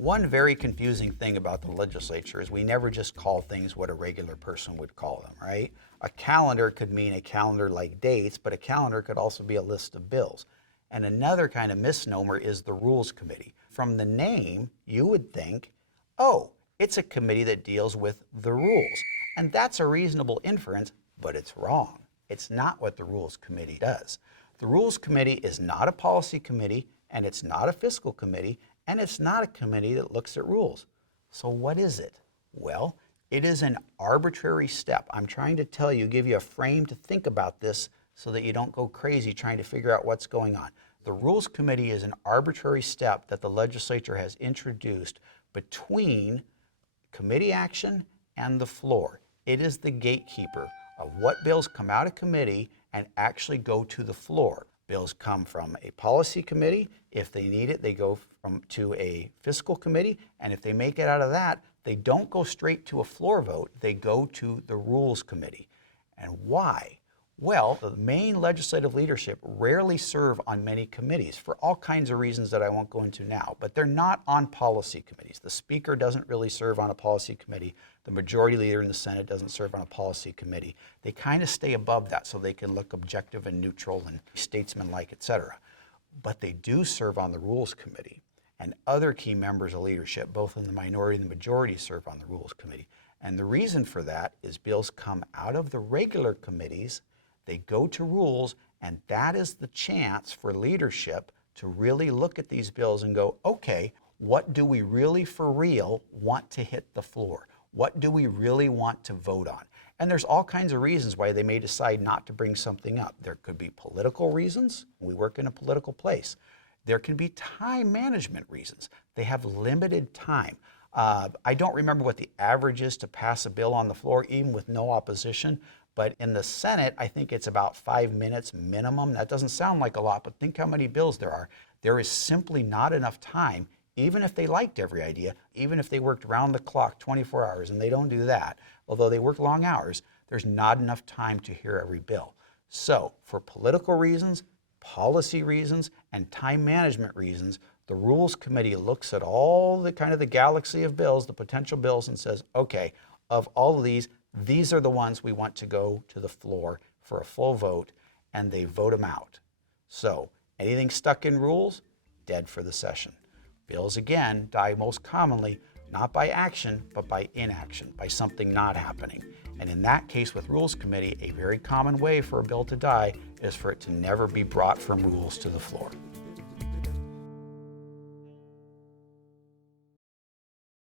One very confusing thing about the legislature is we never just call things what a regular person would call them, right? A calendar could mean a calendar like dates, but a calendar could also be a list of bills. And another kind of misnomer is the Rules Committee. From the name, you would think, oh, it's a committee that deals with the rules. And that's a reasonable inference, but it's wrong. It's not what the Rules Committee does. The Rules Committee is not a policy committee, and it's not a fiscal committee, and it's not a committee that looks at rules. So what is it? Well, it is an arbitrary step. I'm trying to tell you, give you a frame to think about this so that you don't go crazy trying to figure out what's going on. The Rules Committee is an arbitrary step that the legislature has introduced between committee action and the floor. It is the gatekeeper of what bills come out of committee and actually go to the floor. Bills come from a policy committee. If they need it, they go to a fiscal committee. And if they make it out of that, they don't go straight to a floor vote. They go to the Rules Committee. And why? Well, the main legislative leadership rarely serve on many committees for all kinds of reasons that I won't go into now, but they're not on policy committees. The Speaker doesn't really serve on a policy committee. The Majority Leader in the Senate doesn't serve on a policy committee. They kind of stay above that so they can look objective and neutral and statesmanlike, etc. But they do serve on the Rules Committee, and other key members of leadership, both in the minority and the majority, serve on the Rules Committee. And the reason for that is bills come out of the regular committees, they go to rules, and that is the chance for leadership to really look at these bills and go, okay, what do we really for real want to hit the floor? What do we really want to vote on? And there's all kinds of reasons why they may decide not to bring something up. There could be political reasons. We work in a political place. There can be time management reasons. They have limited time. I don't remember what the average is to pass a bill on the floor, even with no opposition. But in the Senate, I think it's about 5 minutes minimum. That doesn't sound like a lot, but think how many bills there are. There is simply not enough time, even if they liked every idea, even if they worked round the clock 24 hours, and they don't do that, although they work long hours, there's not enough time to hear every bill. So for political reasons, policy reasons, and time management reasons, the Rules Committee looks at all the kind of the galaxy of bills, the potential bills, and says, okay, of all of these are the ones we want to go to the floor for a full vote, and they vote them out. So anything stuck in rules, dead for the session. Bills, again, die most commonly not by action, but by inaction, by something not happening. And in that case with Rules Committee, a very common way for a bill to die is for it to never be brought from rules to the floor.